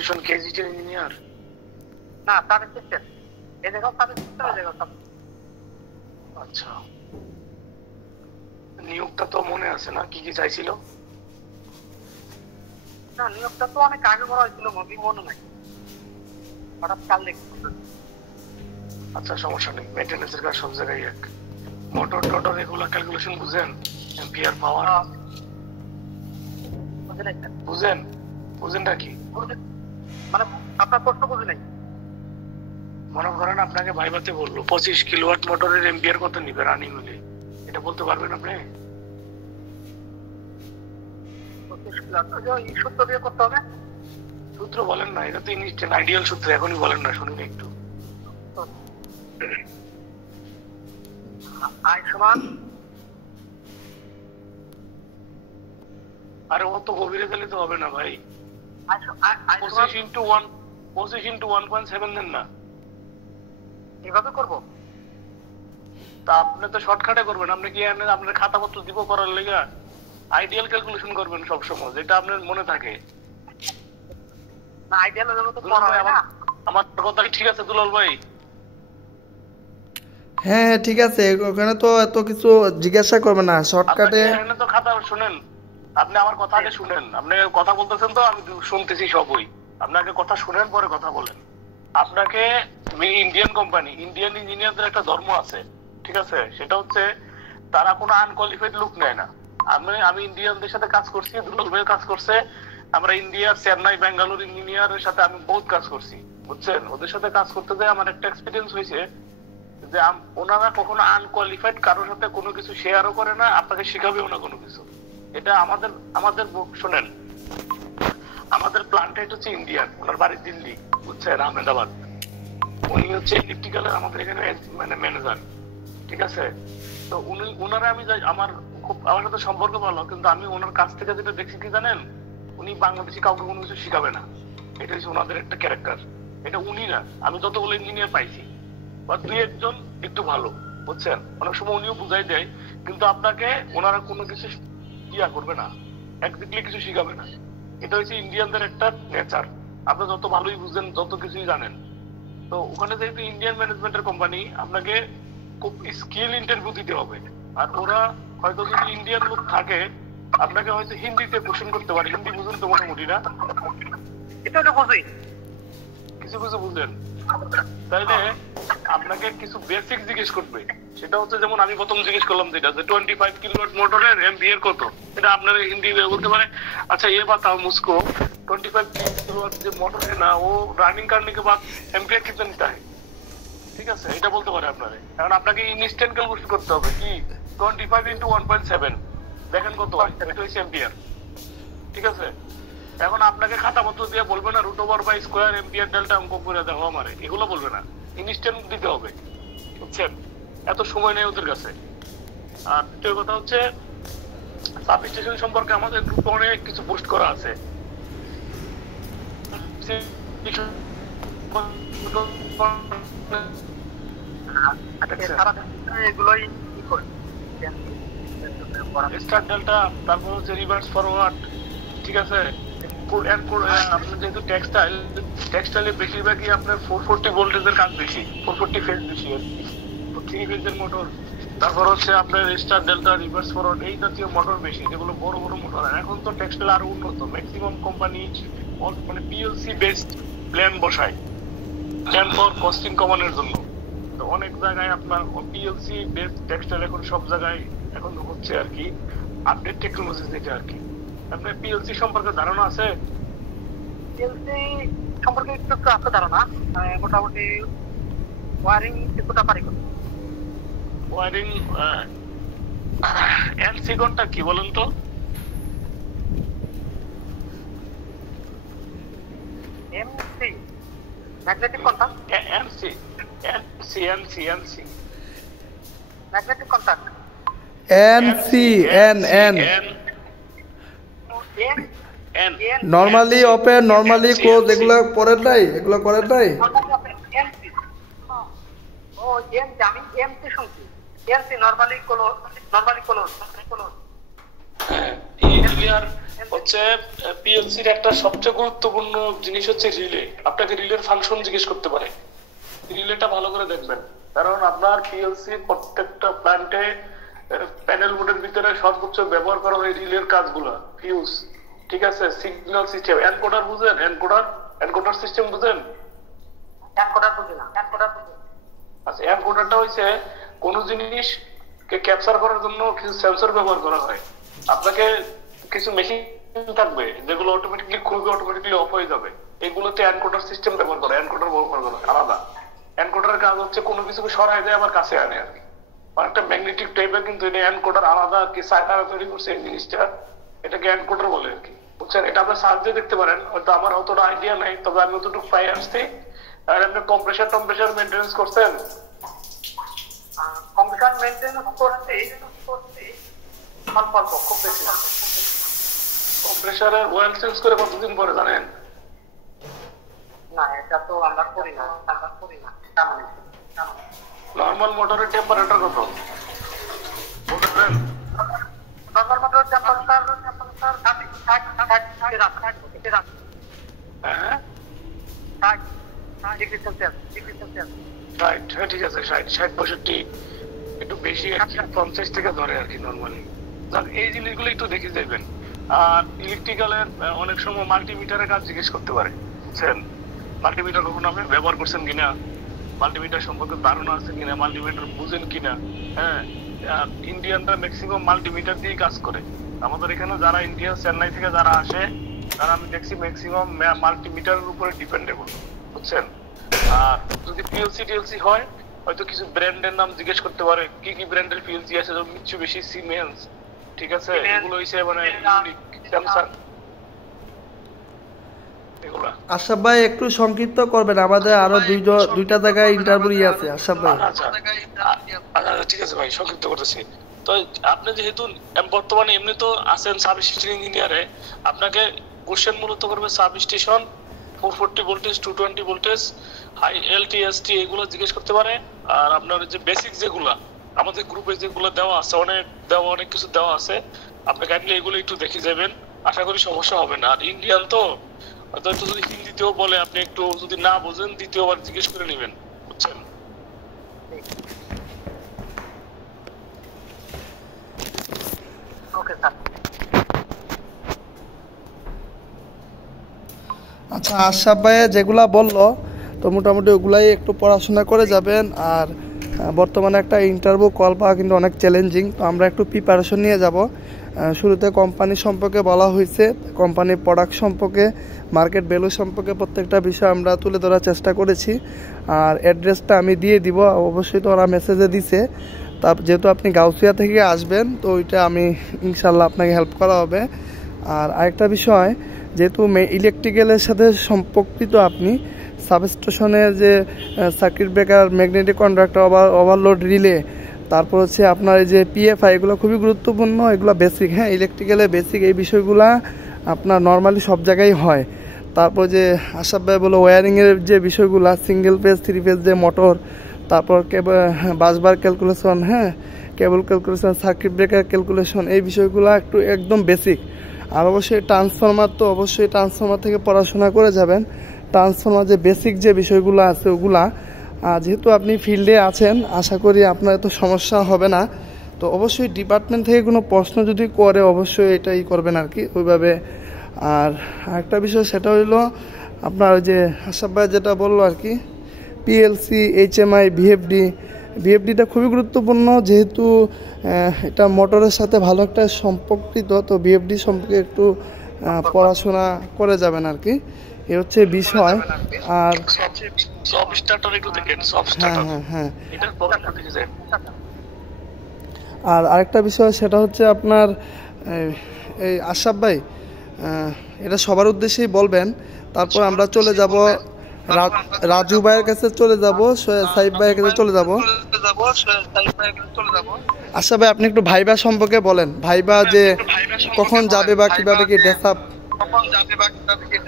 Position কেজিটি engineer না service system এই দেখো সার্ভিস সিস্টেম এই দেখো আচ্ছা নিয়োগটা তো মনে আছে না কি কি চাইছিল না নিয়োগটা তো অনেক আগে করা হয়েছিল মুভি মনে নাই হঠাৎ কাল দেখতে আচ্ছা সমস্যা নেই মেইনটেনেন্সের কাজ সব জায়গায় এক মোটর টোটর এগুলো ক্যালকুলেশন বুঝেন এম্পিয়ার পাওয়ার বুঝেন বুঝেনটা কি মানে আপনার প্রশ্ন বুঝি নাই মনে করেন আপনাকে ভাইবাতে বললো 25 কিলোওয়াট মোটরের এম্পিয়ার কত নিবে রানিং হলে এটা বলতে পারবেন আপনি 25 কিলোওয়াট এই সূত্র দিয়ে করতে হবে সূত্র বলেন না এটা তো ইনস্ট্যান্ট আইডিয়াল সূত্র এখনই বলেন না শুনুন একটু আই সমান আরে অত গভীরে গেলে তো হবে না ভাই 25 into 1.7 দেন না এভাবে করব তা আপনি তো শর্টকাটে করবেন আপনি কি আপনার খাতাপত্র দিব করার লেগে আইডিয়াল ক্যালকুলেশন করবেন সব সময় যেটা আপনার মনে থাকে না আইডিয়াল হলে তো করা হয় না আমার কথা ঠিক আছে দুলাল ভাই হ্যাঁ ঠিক আছে ওখানে তো এত কিছু জিজ্ঞাসা করবে না শর্টকাটে এখানে তো খাতা শুনেন আপনি আমার কথা আগে শুনেন আপনি কথা বলতেছেন তো আমি শুনতেছি সবই আপনাকে কথা শুনেন পরে কথা বলেন আপনাকে ইন্ডিয়ান কোম্পানি ইন্ডিয়ান ইঞ্জিনিয়ারদের একটা ধর্ম আছে ঠিক আছে সেটা হচ্ছে তারা কোনো আনকোয়ালিফাইড লোক নেয় না আমি ইন্ডিয়ানদের সাথে কাজ করছি দুলাল ভাই কাজ করছে আমরা ইন্ডিয়ার চেন্নাই বেঙ্গালুরু ইঞ্জিনিয়ারের সাথে আমি বহুত কাজ করছি বুঝছেন ওদের সাথে কাজ করতে যেয়ে আমার একটা এক্সপিরিয়েন্স হয়েছে যে ওনারা কখনো আনকোয়ালিফাইড কারোর সাথে কোনো কিছু শেয়ারও করে না আপনাকে শেখাবেও না কোনো কিছু এটা আমাদের শোনেন আমাদের প্ল্যান্ট হচ্ছে ইন্ডিয়ান ওনার বাড়ি দিল্লি বুঝছেন আহমেদাবাদ উনি হচ্ছে ইলেকট্রিক্যালের আমাদের এখানে মানে ম্যানেজার ঠিক আছে তো ওনারা আমি আমার সাথে সম্পর্ক ভালো কিন্তু আমি ওনার কাছ থেকে যেটা দেখছি কি জানেন উনি বাংলাদেশি কাউকে কোনো কিছু শিখাবে না এটা হচ্ছে ওনাদের একটা ক্যারেক্টার এটা উনি না আমি যতগুলো ইঞ্জিনিয়ার পাইছি বা দুই একজন একটু ভালো বুঝছেন অনেক সময় উনিও বুঝাই দেয় কিন্তু আপনাকে ওনারা কোনো কিছু ইয়া করবে না একদিকে কিছু শিখাবে না এটা হচ্ছে ইন্ডিয়ানদের একটা নেচার আপনি যত ভালোই বুঝেন যত কিছুই জানেন তো ওখানে যেহেতু ইন্ডিয়ান ম্যানেজমেন্টের কোম্পানি আপনাকে খুব স্কিল ইন্টারভিউ দিতে হবে আর ওরা হয়তো যদি ইন্ডিয়ান লোক থাকে আপনাকে হয়তো হিন্দিতে কোশ্চেন করতে পারে হিন্দি বুঝেন তো মোটামুটি না এটা তো বুঝি কিছু কিছু বুঝেন তাইলে আপনাকে কিছু বেসিক জিজ্ঞেস করবে সেটা হচ্ছে যেমন আমি প্রথম জিজ্ঞেস করলাম যেটা যে 25 কিলোওয়াট মোটরের এম্পিয়ার কত এটা আপনার হিন্দি বলতে পারে আচ্ছা ये बताओ मुझको 25 किलोवाट जो मोटर है ना वो रनिंग करने के बाद एम्पियर कितना निकलता है ঠিক আছে এটা বলতে পারে আপনারে কারণ আপনাকে ইনস্ট্যান্ট ক্যালকুলেশন করতে হবে কি 25 into 1.7 দেখেন কত হয় এটা হচ্ছে এম্পিয়ার ঠিক আছে এখন আপনাকে খাতাপত্র দিয়ে বলবে না √/স্কয়ার এম্পিয়ার ডেল্টা অঙ্ক করে দাও আমারে এগুলো বলবে না ইনস্ট্যান্ট দিতে হবে বুঝছেন এত সময় নেই ওদের কাছে আর দ্বিতীয় কথা হচ্ছে সাব স্টেশন সম্পর্কে আমাদের গ্রুপে অনেক কিছু পোস্ট করা আছে এগুলোই স্টার ডেল্টা তারপর হচ্ছে রিভার্স ফরওয়ার্ড ঠিক আছে আপনার যেহেতু টেক্সটাইলে বেশিরভাগই আপনার 440 ভোল্টেজের কাজ বেশি 440 ফেজ বেশি আর কি 3 ফেজের মোটর তারপর হচ্ছে আপনার স্টার ডেল্টা রিভার্স ফরওয়ার্ড এই জাতীয় মোটর বেশি যেগুলো বড় বড় মোটর এখন তো টেক্সটাইল আরো উন্নত ম্যাক্সিমাম কোম্পানি মানে পিএলসি বেসড প্ল্যান বসায় প্ল্যান ফর কস্টিং কমানোর জন্য তো অনেক জায়গায় আপনার পিএলসি বেসড টেক্সটাইল এখন সব জায়গায় এখন হচ্ছে আর কি আপডেট টেকনোলজি যেটা আর কি আপনার পিএলসি সম্পর্কে ধারণা আছে পিএলসি সম্পর্কে একটু আছে ধারণা মোটামুটি ওয়ারিং কিছুটা পারি করতে ওয়ারিং এনসি কোনটা কি বলেন তো MC magnetic contact NC NC NC NC magnetic contact NC N normally open normally close এগুলো পড়েন নাই এগুলো করেন নাই ও এমসি আমি এমসি শুনছি এমসি নরমালি ক্লোজ হচ্ছে পিএলসির একটা সবচেয়ে গুরুত্বপূর্ণ জিনিস হচ্ছে রিলে। আপনাকে রিলের ফাংশন জিজ্ঞেস করতে পারে, রিলেটা ভালো করে দেখবেন, কারণ আপনার পিএলসি প্রত্যেকটা প্ল্যান্টে প্যানেল বোর্ডের ভিতরে সর্বোচ্চ ব্যবহার করা হয় রিলের কাজগুলো, ফিউজ, ঠিক আছে, সিগন্যাল সিস্টেম, এনকোডার বুঝেন, এনকোডার সিস্টেম বুঝেন? আচ্ছা, এনকোডারটা হইছে কোন জিনিস কে ক্যাপচার করার জন্য কিছু সেন্সর ব্যবহার করা হয়। আপনাকে কিছু মেশিন থাকবে যেগুলো অটোমেটিকলি অফ হয়ে যাবে, এগুলোতে এনকোডার সিস্টেম ব্যবহার করে, এনকোডার ব্যবহার করা আলাদা। এনকোডারের কাজ হচ্ছে কোনো কিছুকে সরাই দেয় আবার কাছে আনে আর কি, অনেকটা ম্যাগনেটিক টাইপের, কিন্তু এটা এনকোডার আলাদা আর কি, সাইটারা তৈরি করছে এই জিনিসটা, এটাকে এনকোডার বলে আর কি, বুঝছেন? এটা আপনার সার্চ দিয়ে দেখতে পারেন, হয়তো আমার অতটা আইডিয়া নাই, তবে আমি অতটুকু পাই আসছি। আর আপনি কম্প্রেসার মেইনটেনেন্স করছেন? কম্পিউটার মেইনটেনেন্স করতে অল্প খুব বেশি না। কম্প্রেসারের ওয়েল চেঞ্জ করে কতদিন পরে জানেন? না, এটা তো আমরা করি না। নরমাল মোটরের টেম্পারেচার কত বলতেন? নরমাল মোটরের টেম্পারেচার 60 হ্যাঁ, ডিগ্রি সেলসিয়াস। রাইট, হ্যাঁ ঠিক আছে, 60-65, একটু বেশি 50 থেকে ধরে আর কি নরমালি। এই জিনিসগুলো একটু দেখে যাবেন। আর ইলেকট্রিক্যালের অনেক সময় মাল্টিমিটারের কাজ জিজ্ঞেস করতে পারে, বুঝছেন? মাল্টিমিটার কখনো আপনি ব্যবহার করছেন কিনা, মাল্টিমিটার সম্পর্কে ধারণা আছে কিনা, মাল্টিমিটার বুঝেন কিনা? হ্যাঁ, ইন্ডিয়ানরা ম্যাক্সিমাম মাল্টিমিটার দিয়ে কাজ করে। আমাদের এখানে যারা ইন্ডিয়া চেন্নাই থেকে যারা আসে, তারা আমি দেখছি ম্যাক্সিমাম মাল্টিমিটারের উপরে ডিপেন্ডেবল, বুঝছেন? আর যদি পিএলসি হয়, হয়তো কিছু ব্র্যান্ডের নাম জিজ্ঞেস করতে পারে, কি কি ব্র্যান্ডের পিএলসি আছে, যেমন মিৎসুবিশি, সিমেন্স, ঠিক আছে, এগুলো হইছে মানে ইউনিক, স্যামসাং, এগুলা। আশরাফ ভাই একটু সংক্ষিপ্ত করবেন, আমাদের আরো দুইটা জায়গায় ইন্টারভিউ আছে। আশরাফ ভাই আচ্ছা, ঠিক আছে ভাই, সংক্ষিপ্ত করতেছি। তো আপনি যেহেতু বর্তমানে এমনি তো আছেন সাব স্টেশন ইঞ্জিনিয়ারে, আপনাকে কোশ্চেন মূলত করবে substation, 440 voltage, 220 voltage, high LTST, এগুলো জিজ্ঞেস করতে পারে। আর আপনার যে বেসিক যেগুলা আমাদের গ্রুপে যেগুলো দেওয়া আছে, অনেক কিছু দেওয়া আছে, আপনি কাইন্ডলি এগুলো একটু দেখে যাবেন, আশা করি সমস্যা হবে না। আর ইন্ডিয়ান তো হয়তো যদি হিন্দিতেও বলে, আপনি একটু যদি না বোঝেন দ্বিতীয়বার জিজ্ঞেস করে নেবেন, বুঝছেন? Okay sir. আচ্ছা, আশরাফ ভাই যেগুলা বললো তো মোটামুটি ওগুলাই একটু পড়াশোনা করে যাবেন। আর বর্তমানে একটা ইন্টারভিউ কল পাওয়া কিন্তু অনেক চ্যালেঞ্জিং, তো আমরা একটু প্রিপারেশন নিয়ে যাব। শুরুতে কোম্পানি সম্পর্কে বলা হয়েছে, কোম্পানির প্রোডাক্ট সম্পর্কে, মার্কেট ভ্যালু সম্পর্কে প্রত্যেকটা বিষয় আমরা তুলে ধরার চেষ্টা করেছি। আর অ্যাড্রেসটা আমি দিয়ে দিব, অবশ্যই তো ওরা মেসেজে দিছে। যেহেতু আপনি গাউসিয়া থেকে আসবেন, তো ওইটা আমি ইনশাল্লাহ আপনাকে হেল্প করা হবে। আর আরেকটা বিষয়, যেহেতু ইলেকট্রিক্যালের সাথে সম্পর্কিত, আপনি সাবস্টেশনের যে circuit breaker, magnetic conductor, overload relay, তারপর হচ্ছে আপনার এই যে পিএফআই, এগুলো খুবই গুরুত্বপূর্ণ, এগুলো বেসিক। হ্যাঁ, ইলেকট্রিক্যালে বেসিক এই বিষয়গুলা আপনার নর্মালি সব জায়গায় হয়। তারপর যে আশরাফ ভাই বলো ওয়ারিংয়ের যে বিষয়গুলা, সিঙ্গেল ফেজ, 3 ফেজ যে মোটর, তারপর বাসবার ক্যালকুলেশন, হ্যাঁ, কেবল ক্যালকুলেশন, সার্কিট ব্রেকার ক্যালকুলেশন, এই বিষয়গুলো একটু একদম বেসিক। আর অবশ্যই ট্রান্সফরমার, তো অবশ্যই ট্রান্সফরমার থেকে পড়াশোনা করে যাবেন। ট্রান্সফরমার যে বেসিক যে বিষয়গুলো আছে ওগুলা, যেহেতু আপনি ফিল্ডে আছেন, আশা করি আপনার এত সমস্যা হবে না। তো অবশ্যই ডিপার্টমেন্ট থেকে কোনো প্রশ্ন যদি করে, অবশ্যই এটাই করবেন আর কি, ওইভাবে। আর আরেকটা বিষয়, সেটা হইলো আপনার যে আশরাফ ভাই যেটা বললো আর কি, পিএলসি, এইচএমআই, ভিএফডিটা খুবই গুরুত্বপূর্ণ, যেহেতু এটা মোটরের সাথে ভালো একটা সম্পর্কিত, তো ভিএফডি সম্পর্কে একটু পড়াশোনা করে যাবেন আর কি, এ হচ্ছে বিষয়। আর হ্যাঁ, আর আরেকটা বিষয়, সেটা হচ্ছে আপনার এই আশরাফ ভাই, এটা সবার উদ্দেশ্যেই বলবেন। তারপর আমরা চলে যাব রাজু ভাইয়ের কাছে, চলে যাব সাইফ ভাইয়ের কাছে, চলে যাব। আশরাফ ভাই, আপনি একটু ভাইবা সম্পর্কে বলেন, ভাইবা যে কখন যাবে বা কিভাবে কি ড্রেস আপ